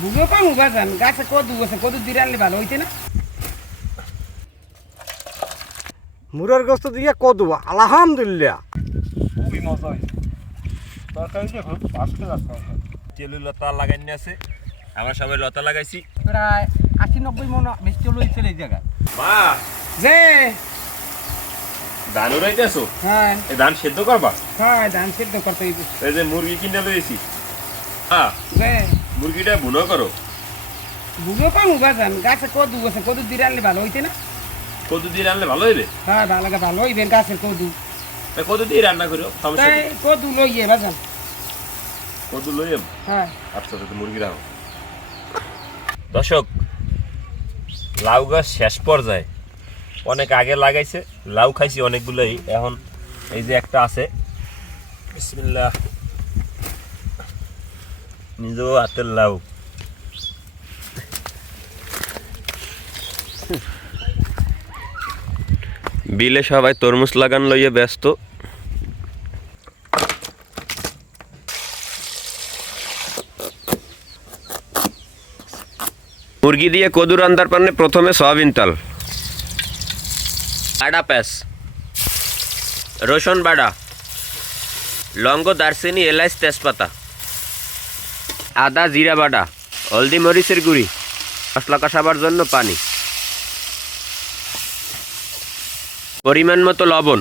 বুঝো পাবো বাজান গাছে কদু আছে কদু দিয়ে আনলে ভালো হইতে না? মুরার গোস্ত দিয়ে কদু আলহামদুলিল্লাহ। খুবই মজা হয়েছে। তরকারি দিয়ে খুব ক্লাস তেলু লতা লাগাইনি আছে। আমরা সবাই লতা লাগাইছি। প্রায় আশি নব্বই মন মিষ্টি হলো হয়েছিল এই জায়গায় মা যে! ধান উড়াইতেছো? হ্যাঁ। ধান সেদ্ধ করবা? হ্যাঁ ধান সিদ্ধ করতে এই যে মুরগি কিনে লইছি। হ্যাঁ। মুরগিটা ভুনো করো। বুঝো পাবো বাজান গাছে কদু আছে কদু দিয়ে আনলে ভালো হইতে না? কদু দিয়ে রান্নলে ভালো হইবে? হ্যাঁ ভালো ভালো হইবে গাছের কদু। কদু দিয়ে রান্না করো সমস্যা? কদু লইয়ে বাজান কদু লই হ্যাঁ। আচ্ছা তো মুরগি রাখো দর্শক লাউ গাছ শেষ পর্যায়ে। অনেক আগে লাগাইছে লাউ খাইছি অনেকগুলোই এখন এই যে একটা আছে। বিসমিল্লাহ। নিজেও হাতের লাউ। বিলে সবাই তরমুজ লাগান লইয়ে ব্যস্ত। মুরগি দিয়ে কদু রান্দার পান্নে প্রথমে সয়াবিন তাল। আডা প্যাস রসুন বাডা। লঙ্গ, দারচিনি এলাচ তেজপাতা। আদা, জিরা বাটা, হলদি, মরিচের গুঁড়ি, মশলা কষাবার জন্য পানি। পরিমাণ মতো লবণ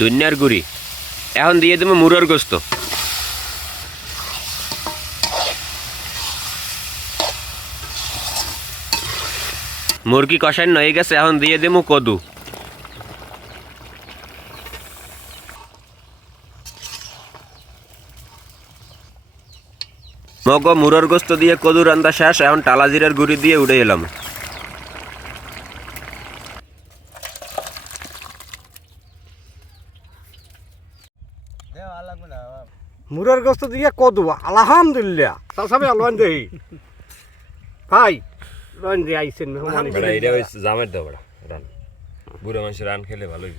দুনিয়ার গুঁড়ি। এখন দিয়ে দেবো মুরোর গোস্ত। মুরগি কষান হয়ে গেছে, এখন দিয়ে দেবো কদু। মগ মুরর গোস্ত দিয়ে কদু রান্দা শেষ এখন টালা জিরার গুঁড়ি দিয়ে উড়ে এলাম। মুরার গোস্ত দিয়ে কদু আলহামদুলিল্লাহ। তাছাড়া লন দেই ভাই লন দিয়ে আইছেন মেহমান জামের দাও বড়া রান। বুড়ো মানুষের রান খেলে ভালোই।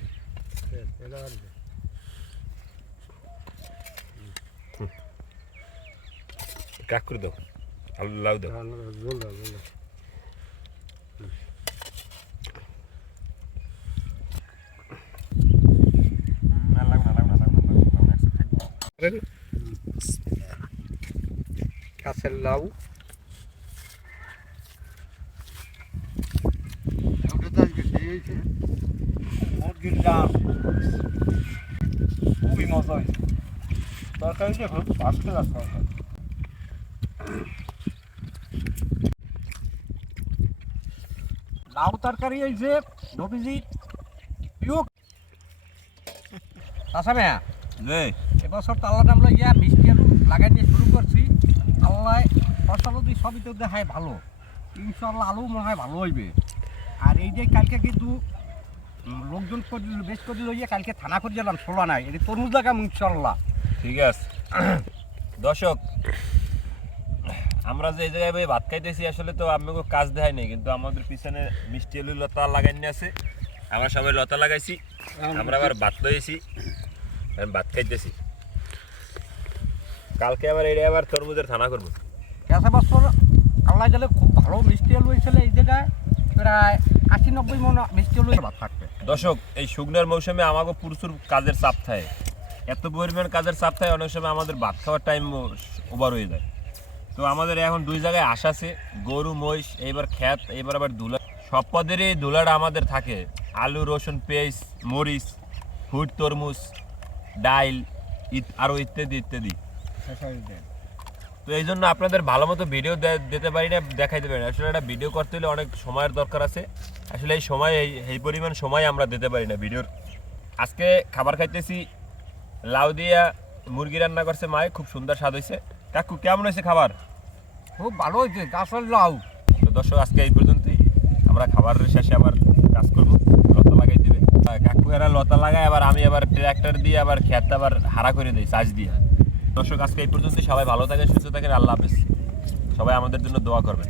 কাকুর দাও আলু লাউ দাও কাছের লাউ মুরগির ডাল খুবই মজা হয়েছে তরকারি দিয়ে খুব ফার্স্ট ক্লাস লাউ তরকারি হয়েছে নবীজি। প্রিয় আসামে এবছর তো আল্লাহ নাম লইয়া মিষ্টি আলু লাগাই দিয়ে শুরু করছি। আল্লাহ ফসল যদি সবই তো দেখায় ভালো ইনশাল্লাহ আলু মনে হয় ভালো হইবে। আর এই যে কালকে কিন্তু লোকজন করে বেশ করে লইয়া কালকে থানা করে গেলাম ষোলো নাই এটা তরমুজ লাগাম ইনশাল্লাহ ঠিক আছে। দর্শক আমরা যে এই জায়গায় বই ভাত খাইতেছি আসলে তো আপনাকে কাজ দেখাই নাই কিন্তু আমাদের পিছনে মিষ্টি আলু লতা লাগাইনি আছে। আমরা সবাই লতা লাগাইছি আমরা আবার ভাত লইছি আমি ভাত খাইতেছি। কালকে আবার এটা আবার তরমুজের থানা করব। গেছে বছর আল্লাহ গেলে খুব ভালো মিষ্টি আলু হয়েছিল এই জায়গায়। প্রায় আশি নব্বই মন মিষ্টি আলু ভাত থাকবে। দর্শক এই শুকনার মৌসুমে আমাকে প্রচুর কাজের চাপ থাকে। এত পরিমাণ কাজের চাপ থাকে অনেক সময় আমাদের ভাত খাওয়ার টাইম ওভার হয়ে যায়। তো আমাদের এখন দুই জায়গায় আশা আছে, গরু, মহিষ, এইবার খ্যাত, এইবার আবার দুলা। সব পদেরই দুলাটা আমাদের থাকে। আলু, রসুন, পেঁয়াজ, মরিচ ফুট তরমুজ, ডাইল আরও ইত্যাদি ইত্যাদি। তো এই জন্য আপনাদের ভালো মতো ভিডিও দিতে পারি না, দেখাইতে পারি না। আসলে একটা ভিডিও করতে হলে অনেক সময়ের দরকার আছে। আসলে এই সময়, এই এই পরিমাণ সময় আমরা দিতে পারি না ভিডিওর। আজকে খাবার খাইতেছি, লাউ দিয়া মুরগি রান্না করছে মায়ে, খুব সুন্দর স্বাদ হয়েছে কাকু কেমন হয়েছে খাবার? খুব ভালো হয়েছে গাছের লাউ। তো দর্শক আজকে এই পর্যন্তই। আমরা খাবারের শেষে আবার কাজ করব। লতা লাগাই দেবে। কাকু এরা লতা লাগায় আবার আমি আবার ট্র্যাক্টর দিয়ে আবার খেত আবার হারা করে দিই চাষ দিয়ে। দর্শক আজকে এই পর্যন্তই। সবাই ভালো থাকে সুস্থ থাকে আল্লাহ হাফেজ। সবাই আমাদের জন্য দোয়া করবেন।